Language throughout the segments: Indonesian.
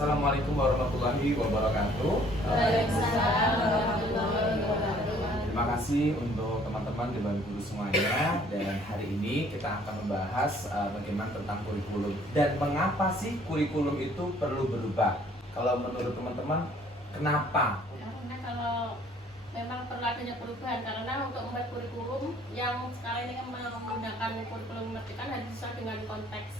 Assalamualaikum warahmatullahi wabarakatuh. Waalaikumsalam warahmatullahi wabarakatuh. Terima kasih untuk teman-teman di Bapak Guru semuanya. Dan hari ini kita akan membahas bagaimana tentang kurikulum dan mengapa sih kurikulum itu perlu berubah. Kalau menurut teman-teman, kenapa? Karena kalau memang perlu adanya perubahan, karena untuk membuat kurikulum yang sekarang ini menggunakan kurikulum Merdeka harus sesuai dengan konteks,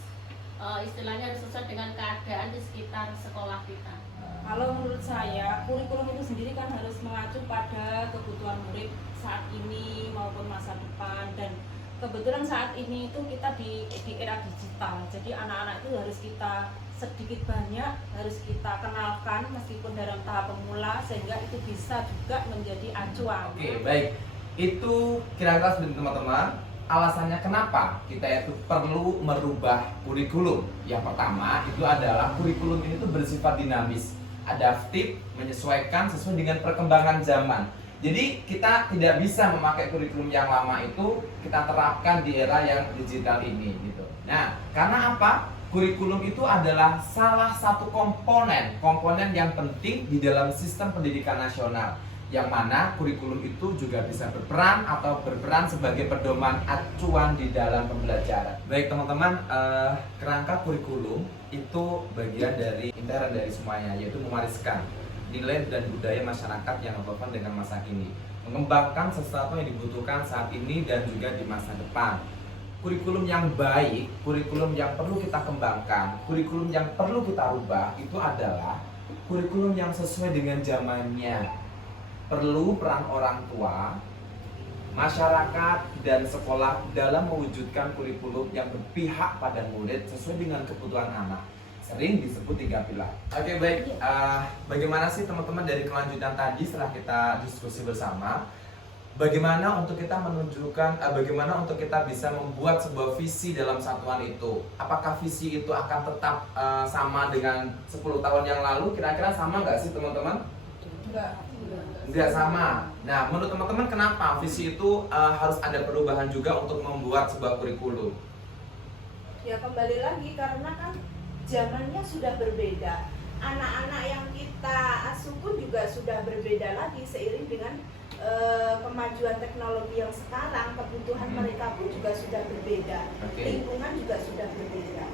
istilahnya harus sesuai dengan keadaan di sekitar sekolah kita. Kalau menurut saya, kurikulum itu sendiri kan harus mengacu pada kebutuhan murid saat ini maupun masa depan. Dan kebetulan saat ini itu kita di era digital, jadi anak-anak itu harus kita sedikit banyak harus kita kenalkan meskipun dalam tahap pemula, sehingga itu bisa juga menjadi acuan. Oke, baik. Itu kira-kira seperti teman-teman. Alasannya kenapa kita itu perlu merubah kurikulum. Yang pertama itu adalah kurikulum ini tuh bersifat dinamis, adaptif, menyesuaikan sesuai dengan perkembangan zaman. Jadi kita tidak bisa memakai kurikulum yang lama itu kita terapkan di era yang digital ini gitu. Nah, karena apa? Kurikulum itu adalah salah satu komponen yang penting di dalam sistem pendidikan nasional, yang mana kurikulum itu juga bisa berperan sebagai pedoman acuan di dalam pembelajaran. Baik teman-teman, kerangka kurikulum itu bagian dari intern dari semuanya, yaitu mewariskan nilai dan budaya masyarakat yang relevan dengan masa kini, mengembangkan sesuatu yang dibutuhkan saat ini dan juga di masa depan. Kurikulum yang baik, kurikulum yang perlu kita kembangkan, kurikulum yang perlu kita rubah itu adalah kurikulum yang sesuai dengan zamannya. Perlu peran orang tua, masyarakat, dan sekolah dalam mewujudkan kurikulum yang berpihak pada murid sesuai dengan kebutuhan anak. Sering disebut 3 pilar. Oke, baik. Bagaimana sih teman-teman dari kelanjutan tadi setelah kita diskusi bersama? Bagaimana untuk kita menunjukkan, bagaimana untuk kita bisa membuat sebuah visi dalam satuan itu? Apakah visi itu akan tetap sama dengan 10 tahun yang lalu? Kira-kira sama nggak sih teman-teman? Enggak sama. Nah, menurut teman-teman kenapa visi itu harus ada perubahan juga untuk membuat sebuah kurikulum? Ya kembali lagi karena kan zamannya sudah berbeda. Anak-anak yang kita asuh pun juga sudah berbeda lagi seiring dengan kemajuan teknologi yang sekarang. Kebutuhan mereka pun juga sudah berbeda. Lingkungan juga sudah berbeda.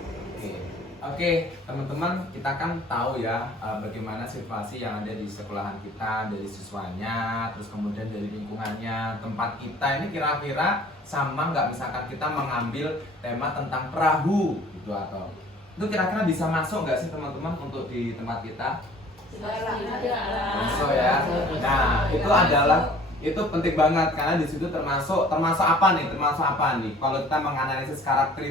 Oke, teman-teman, kita kan tahu ya bagaimana situasi yang ada di sekolahan kita, dari siswanya, terus kemudian dari lingkungannya, tempat kita ini kira-kira sama nggak misalkan kita mengambil tema tentang perahu gitu, atau itu kira-kira bisa masuk nggak sih teman-teman untuk di tempat kita? Masuk ya. Nah, itu penting banget karena di situ termasuk apa nih? Kalau kita menganalisis karakter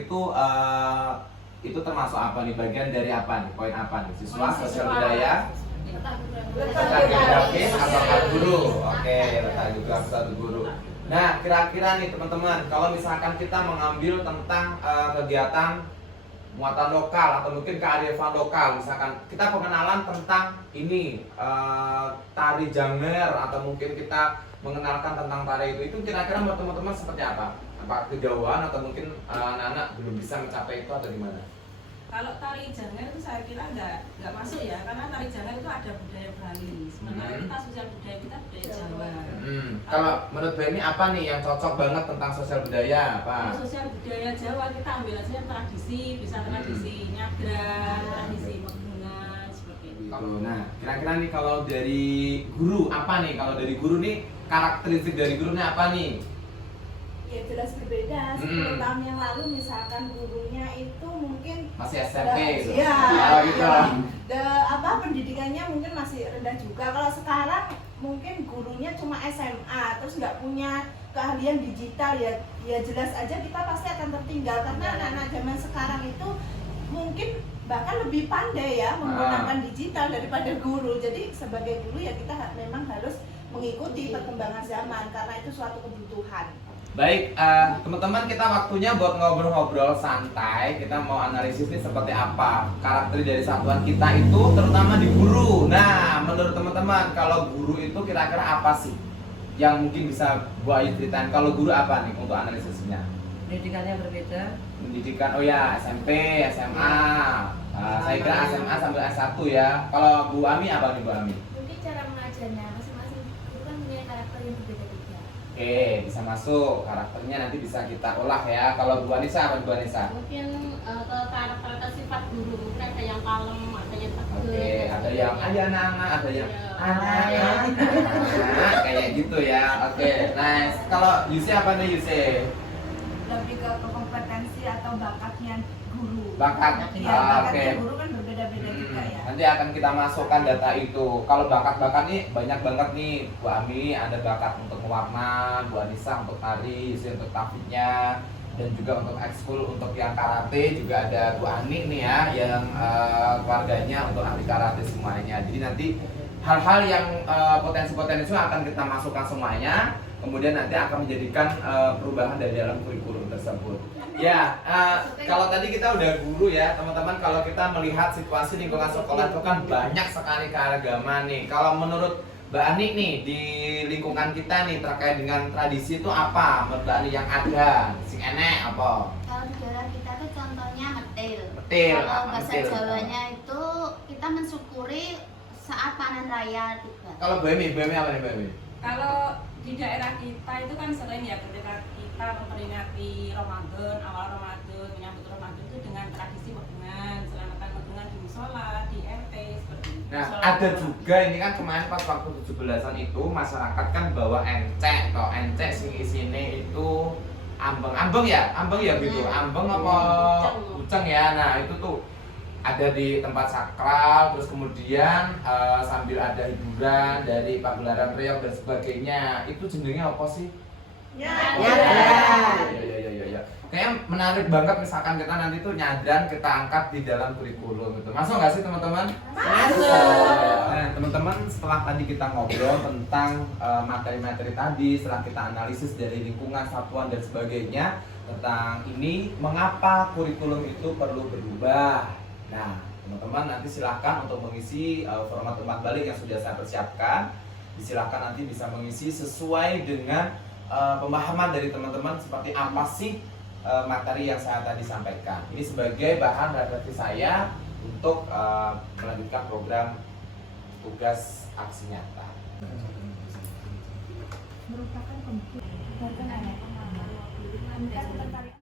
itu termasuk apa nih? Bagian dari apa nih? Poin apa nih? Siswa, sosial budaya, letak geografis, apakah guru? Oke, letak geografis atau guru. Nah, kira-kira nih teman-teman, kalau misalkan kita mengambil tentang kegiatan muatan lokal atau mungkin kearifan lokal, misalkan kita pengenalan tentang ini tari Janger, atau mungkin kita mengenalkan tentang tari itu kira-kira menurut teman-teman seperti apa? Apa kejauhan atau mungkin anak-anak belum bisa mencapai itu atau gimana? Kalau tari Janger itu saya kira nggak masuk ya, karena tari Janger itu ada budaya Bali, sementara kita sosial budaya kita budaya Jawa. Kalau menurut Beni apa nih yang cocok banget tentang sosial budaya? Apa? Kalau sosial budaya Jawa kita ambil aja tradisi, bisa tradisi nyadran, tradisi pegunungan seperti itu. Nah, kira-kira nih kalau dari guru apa nih? Kalau dari guru nih karakteristik dari gurunya apa nih? Ya jelas berbeda. 10 tahun yang lalu misalkan gurunya itu mungkin Masih SMP gitu. Ya, gitu. Pendidikannya mungkin masih rendah juga. Kalau sekarang mungkin gurunya cuma SMA, terus nggak punya keahlian digital, ya jelas aja kita pasti akan tertinggal karena anak-anak zaman sekarang itu mungkin bahkan lebih pandai ya menggunakan digital daripada guru. Jadi sebagai guru ya kita memang harus mengikuti perkembangan zaman karena itu suatu kebutuhan. Baik, teman-teman, kita waktunya buat ngobrol-ngobrol santai. Kita mau analisis nih seperti apa karakter dari satuan kita itu, terutama di guru. Nah, menurut teman-teman, kalau guru itu kira-kira apa sih yang mungkin bisa Bu Ayu ceritain? Kalau guru apa nih untuk analisisnya? Pendidikannya berbeda. Pendidikan, oh ya, SMP, SMA, Saya kira SMA sampai S1 ya. Kalau Bu Ami apa nih Bu Ami? Mungkin cara mengajarnya masing-masing guru kan punya karakter yang berbeda-beda. Oke, bisa masuk. Karakternya nanti bisa kita olah ya. Kalau Bu Anissa apa Bu Anissa? Mungkin ke karakter sifat guru, mungkin ada yang kalem, ada yang tegas. Oke, ada yang ayo anak-anak, ada yang Iya. anak-anak, kayak gitu ya. Oke, nice. Kalau Yuse apa nih Yuse? Lebih ke kompetensi atau bakatnya guru. Bakat. Iya, Ah, bakatnya oke. guru kan berbeda-beda juga ya. Nanti akan kita masukkan data itu. Kalau bakat-bakat nih banyak banget nih. Bu Ami ada bakat untuk mewarna, Bu Anissa untuk nari, Yuse untuk tafidnya, dan juga untuk ekskul untuk yang karate juga ada Bu Ani nih ya, yang keluarganya untuk ahli karate semuanya. Jadi nanti hal-hal yang potensi-potensi itu akan kita masukkan semuanya. Kemudian nanti akan menjadikan perubahan dari dalam kurikulum tersebut. Ya, kalau tadi kita udah guru ya, teman-teman. Kalau kita melihat situasi lingkungan sekolah itu kan banyak sekali keanekaragaman nih. Kalau menurut Mbak Ani nih di lingkungan kita nih terkait dengan tradisi itu apa? Menurut Mbak Ani yang ada, sing enek apa? Kalau di daerah kita tuh contohnya metil. Metil, Kalau apa bahasa metil? Jawanya itu kita mensyukuri saat panen raya juga. Kalau Bu Emi apa nih Bu Emi? Kalau di daerah kita itu kan sering ya ketika kita memperingati Ramadan, awal Ramadan, menyambut Ramadan itu dengan tradisi wegengan, selamatan wegengan di musola, di RT seperti itu. Nah, Musola ada musola. juga ini kan kemarin pas waktu 17-an itu masyarakat kan bawa encek toh. Encek sing isine itu ambeng ya gitu. Ambeng apa uceng ya. Nah, itu tuh ada di tempat sakral, terus kemudian sambil ada hiburan dari pagelaran reog dan sebagainya. Itu jenengnya apa sih? Ya. Ya. Kayaknya menarik banget misalkan kita nanti tuh nyadran kita angkat di dalam kurikulum itu. Masuk nggak sih teman-teman? Nah, teman-teman, setelah tadi kita ngobrol tentang materi-materi tadi, setelah kita analisis dari lingkungan, satuan dan sebagainya tentang ini mengapa kurikulum itu perlu berubah. Nah, teman-teman nanti silahkan untuk mengisi format umpan balik yang sudah saya persiapkan. Silahkan nanti bisa mengisi sesuai dengan pemahaman dari teman-teman seperti apa sih materi yang saya tadi sampaikan. Ini sebagai bahan refleksi saya untuk melanjutkan program tugas aksi nyata. Merupakan pembuktian.